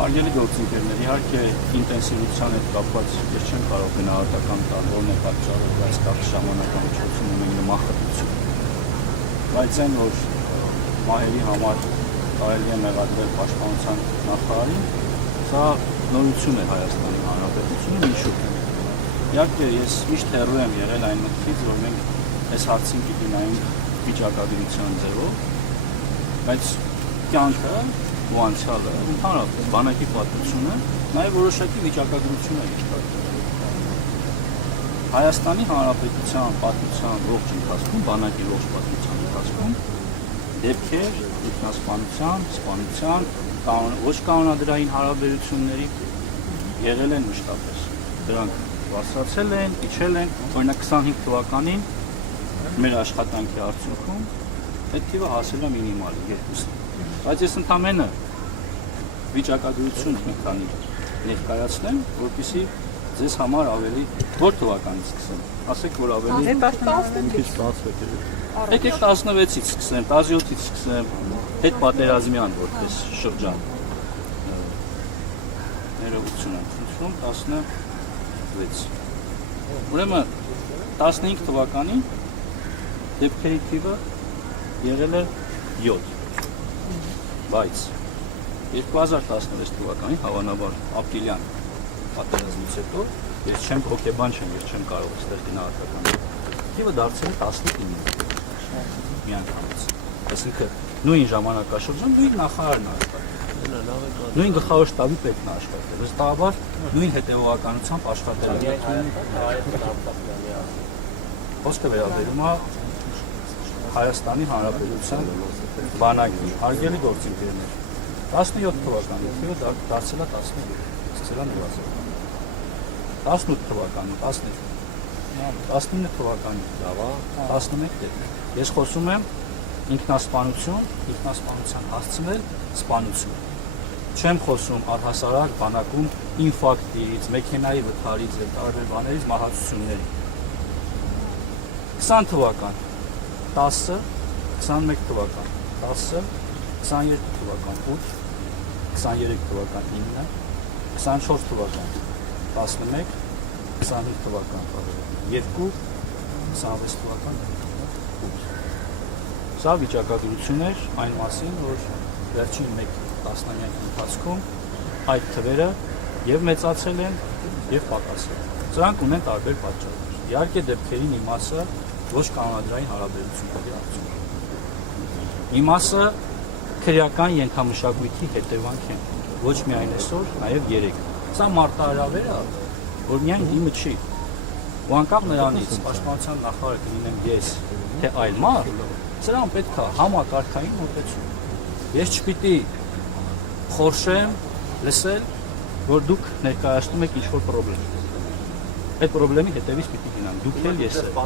Հարգելի գործընկերներ, իհարկե ինտենսիվության հետ կապված ես չեմ կարող գնահատական տալ, որն է պատճառը, բայց կարճ ժամանակահատվածում ունենք նման խտություն։ Բայց այն, որ մահերի համար կարելի է մեղադրել պաշտպանության նախարարին, սա նորություն է Հայաստանի Հանրապետությունում ինչ-որ։ Իհարկե ես միշտ հեռու եմ եղել այն մտքից, որ մենք այս հարցին պիտի նայենք վիճակագրության ձևով, բայց կյանքը ու անցյալը, ընդհանրապես բանակի պատմությունը, նաև որոշակի վիճակագրություն է իշխատել։ Հայաստանի Հանրապետության պատմության ողջ ընթացքում, բանակի ողջ պատմության ընթացքում դեպքեր ինքնասպանության, սպանության, ոչ կանոնադրային հարաբերությունների եղել են մշտապես։ Դրանք բարձրացել են, իջել են, օրինակ 25 թվականին մեր աշխատանքի արդյունքում այդ թիվը հասել է մինիմալի 2-ին։ Բայց ես ընդամենը վիճակագրություն մի քանի ներկայացնեմ, որպեսզի ձեզ համար ավելի որ թվականից սկսեմ։ Ասեք, որ ավելի եկեք 16-ից սկսեմ, 17-ից սկսեմ, հետպատերազմյան որպես շրջան։ Ներողություն եմ խնդրում, 16։ Ուրեմն 15 թվականին դեպքերի թիվը եղել է 7, բայց 2016 թվականին հավանաբար ապրիլյան պատերազմից հետո ես չեմ հոգեբան չեմ, ես չեմ կարող այստեղ գնահատական թիվը դարձել է 19 միանգամից, այսինքն նույն ժամանակաշրջան նույն նախարարն է աշխատել, նույն գլխավոր շտաբի պետն է աշխատել, վստահաբար նույն հետևողականությամբ աշխատել է։ Խոսքը վերաբերում է Հայաստանի Հանրապետության բանակի, հարգելի գործընկերներ, 17 թվականին թիվը դարձել է 12, սկսել է նվազել, 18 թվականին 12, 19 թվականին 11 դեպք, ես խոսում եմ ինքնասպանություն, ինքնասպանության հասցնել սպանություն, չեմ խոսում առհասարակ բանակում ինֆարկտից, մեքենայի վթարից և տարբեր բաներից մահացությունների, 20 թվական 10, 21 թվական 10, 22 թվական 8, 23 թվական 9, 24 թվական 11, 25 թվական 2, 26 թվական 8։ Սա վիճակագրություն էր այն մասին, որ վերջին մեկ տասնամյակի ընթացքում այդ թվերը և մեծացել են, և պակասել։ Սրանք ունեն տարբեր պատճառներ։ Իհարկե դեպքերի մի մասը ոչ կանոնադրային հարաբերությունների արդյունք։ Մի մասը քրեական ենթամշակույթի հետևանք են, ոչ միայն այսօր, նաև երեկ։ Սա մարտահրավեր է, որ միայն իմը չի։ Ու անկախ նրանից պաշտպանության նախարարը կլինեմ ես, թե այլ մարդ, սրան պետք է համակարգային մոտեցում։ Ես չպիտի խորշեմ, լսել, որ դուք ներկայացնում եք ինչ-որ պրոբլեմ։ Այդ պրոբլեմի հետևից պիտի գնամ, դուք էլ ես էլ։